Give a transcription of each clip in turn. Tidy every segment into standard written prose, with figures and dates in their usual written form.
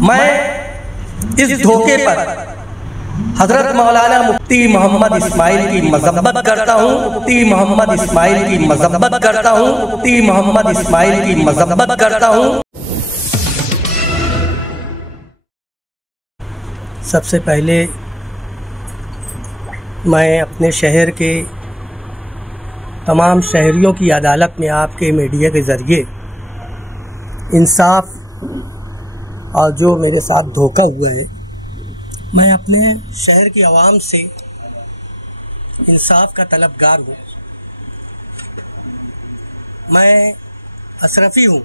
मैं इस धोखे पर हजरत मौलाना मुफ्ती मोहम्मद इस्माइल की मज़म्मत करता हूँ, मुफ्ती मोहम्मद इस्माइल की मज़म्मत करता हूँ, मुफ्ती मोहम्मद इस्माइल की मज़म्मत करता हूँ। सबसे पहले मैं अपने शहर के तमाम शहरियों की अदालत में आपके मीडिया के ज़रिए इंसाफ और जो मेरे साथ धोखा हुआ है, मैं अपने शहर की आवाम से इंसाफ का तलबगार हूँ। मैं अशरफी हूँ।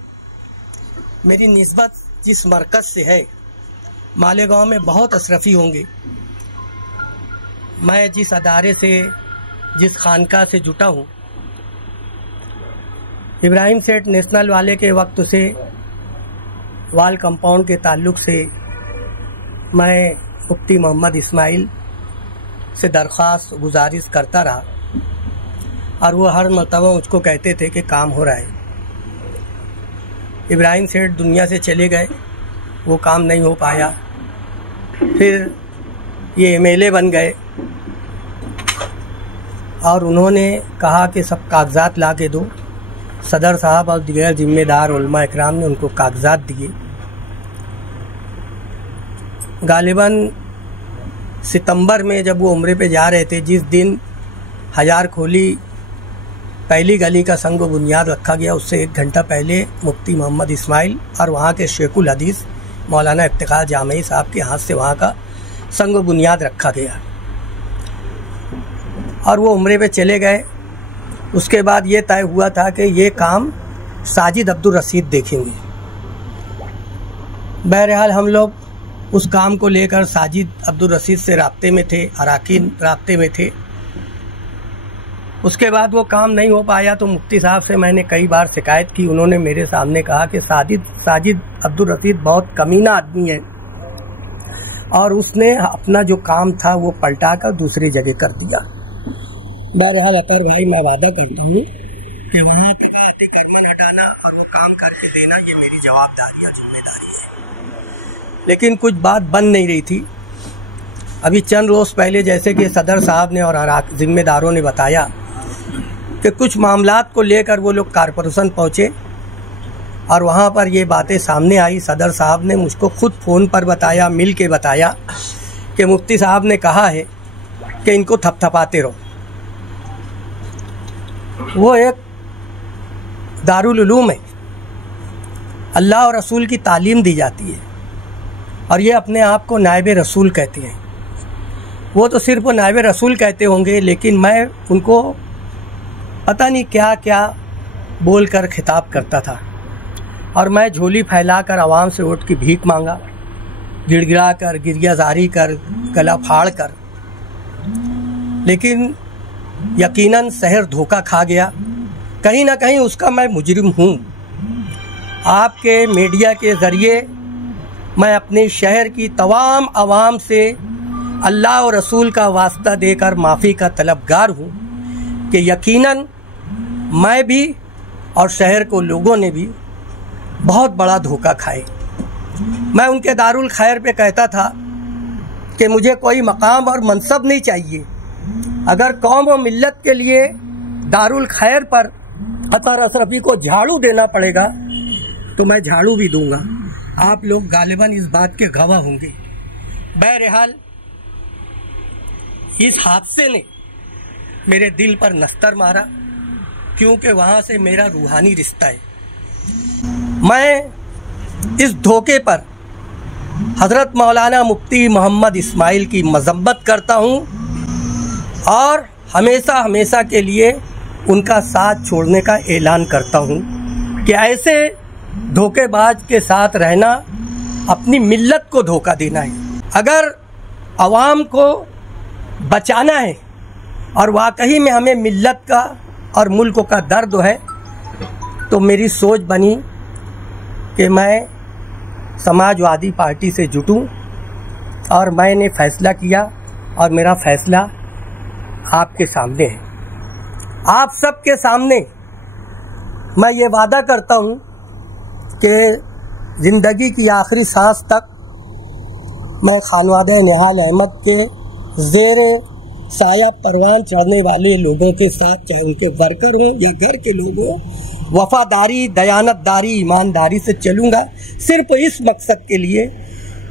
मेरी निस्बत जिस मरकज़ से है, मालेगांव में बहुत अशरफी होंगे। मैं जिस अदारे से, जिस खानका से जुटा हूँ, इब्राहिम सेठ नेशनल वाले के वक्त से वाल कंपाउंड के ताल्लुक़ से मैं मुफ्ती मोहम्मद इस्माइल से दरख्वास्त गुजारिश करता रहा और वो हर मरतबा मुझको कहते थे कि काम हो रहा है। इब्राहिम सेठ दुनिया से चले गए, वो काम नहीं हो पाया। फिर ये एमएलए बन गए और उन्होंने कहा कि सब कागजात ला के दो। सदर साहब और दीगर जिम्मेदार उलमा इकराम ने उनको कागजात दिए। गालिबन सितंबर में जब वो उम्रे पे जा रहे थे, जिस दिन हजार खोली पहली गली का संग बुनियाद रखा गया, उससे 1 घंटा पहले मुफ्ती मोहम्मद इस्माइल और वहाँ के शेखुल हदीस मौलाना इफ्तिखार जामई साहब के हाथ से वहाँ का संग बुनियाद रखा गया और वो उम्रे पे चले गए। उसके बाद ये तय हुआ था कि ये काम साजिद अब्दुल रशीद देखेंगे। बहरहाल हम लोग उस काम को लेकर साजिद अब्दुल रशीद से राब्ते में थे, अराकीन राब्ते में थे। उसके बाद वो काम नहीं हो पाया तो मुफ्ती साहब से मैंने कई बार शिकायत की। उन्होंने मेरे सामने कहा कि साजिद अब्दुल रशीद बहुत कमीना आदमी है और उसने अपना जो काम था वो पलटा कर दूसरी जगह कर दिया। बहरहाल अतर भाई, मैं वादा करता हूँ कि वहाँ पे अतिक्रमण हटाना और वो काम करके देना ये मेरी जवाबदारी या जिम्मेदारी है। लेकिन कुछ बात बन नहीं रही थी। अभी चंद रोज पहले जैसे कि सदर साहब ने और जिम्मेदारों ने बताया कि कुछ मामलात को लेकर वो लोग कारपोरेशन पहुँचे और वहाँ पर ये बातें सामने आई। सदर साहब ने मुझको खुद फ़ोन पर बताया, मिल के बताया कि मुफ्ती साहब ने कहा है कि इनको थपथपाते रहो। वो एक दारुल उलूम है, अल्लाह और रसूल की तालीम दी जाती है और ये अपने आप को नायब रसूल कहते हैं। वो तो सिर्फ वो नायब रसूल कहते होंगे, लेकिन मैं उनको पता नहीं क्या क्या बोल कर खिताब करता था और मैं झोली फैलाकर आवाम से वोट की भीख मांगा, गिड़गिड़ा कर, गिरियाजारी कर, गला फाड़ कर। लेकिन यकीनन शहर धोखा खा गया। कहीं ना कहीं उसका मैं मुजरिम हूँ। आपके मीडिया के ज़रिए मैं अपने शहर की तमाम आवाम से अल्लाह और रसूल का वास्ता देकर माफ़ी का तलबगार हूँ कि यकीनन मैं भी और शहर को लोगों ने भी बहुत बड़ा धोखा खाए। मैं उनके दारुल खैर पे कहता था कि मुझे कोई मकाम और मनसब नहीं चाहिए। अगर कौम और मिल्लत के लिए दारुल खैर पर अतर अशरफी को झाड़ू देना पड़ेगा तो मैं झाड़ू भी दूंगा। आप लोग गालिबन इस बात के गवाह होंगे। बहरहाल इस हादसे ने मेरे दिल पर नस्तर मारा, क्योंकि वहाँ से मेरा रूहानी रिश्ता है। मैं इस धोखे पर हजरत मौलाना मुफ्ती मोहम्मद इस्माइल की मज़म्मत करता हूँ और हमेशा हमेशा के लिए उनका साथ छोड़ने का ऐलान करता हूँ कि ऐसे धोखेबाज के साथ रहना अपनी मिल्लत को धोखा देना है। अगर आवाम को बचाना है और वाकई में हमें मिल्लत का और मुल्क का दर्द है, तो मेरी सोच बनी कि मैं समाजवादी पार्टी से जुटूं और मैंने फैसला किया और मेरा फैसला आपके सामने है। आप सबके सामने मैं ये वादा करता हूँ कि ज़िंदगी की आखिरी सांस तक मैं खानवादा निहाल अहमद के ज़ेरे साया परवान चढ़ने वाले लोगों के साथ, चाहे उनके वर्कर हों या घर के लोग हों, वफादारी, दयानतदारी, ईमानदारी से चलूँगा, सिर्फ इस मकसद के लिए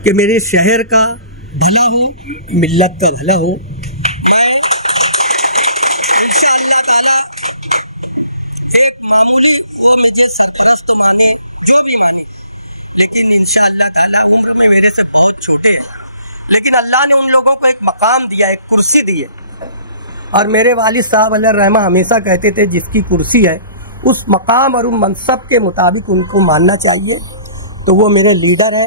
कि मेरे शहर का भला हो, मिल्लत का भला हो। एक मामूली वो मुझे सरपरस्त माने, जो भी माने, लेकिन इंशाअल्लाह ताला उम्र में मेरे से बहुत छोटे हैं, लेकिन अल्लाह ने उन लोगों को एक मकाम दिया, एक कुर्सी दी है। और मेरे वालिद साहब अल्लाह रहमा हमेशा कहते थे जिसकी कुर्सी है उस मकाम और उन मनसब के मुताबिक उनको मानना चाहिए। तो वो मेरे लीडर है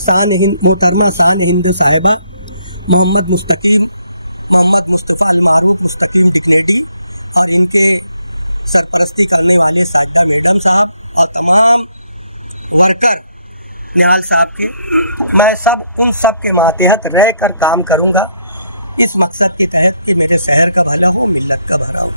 शान हिंदू साहिबा मोहम्मद मुस्तकीम डिक्लेटी, और इनकी सरपरस्ती करने वाले साहबा मैडम साहब और तमाम वर्कर निहाल साहब की, मैं उन सब के मातहत रह कर काम करूंगा इस मकसद के तहत कि मेरे शहर का भला हो, मिल्लत का भला हो।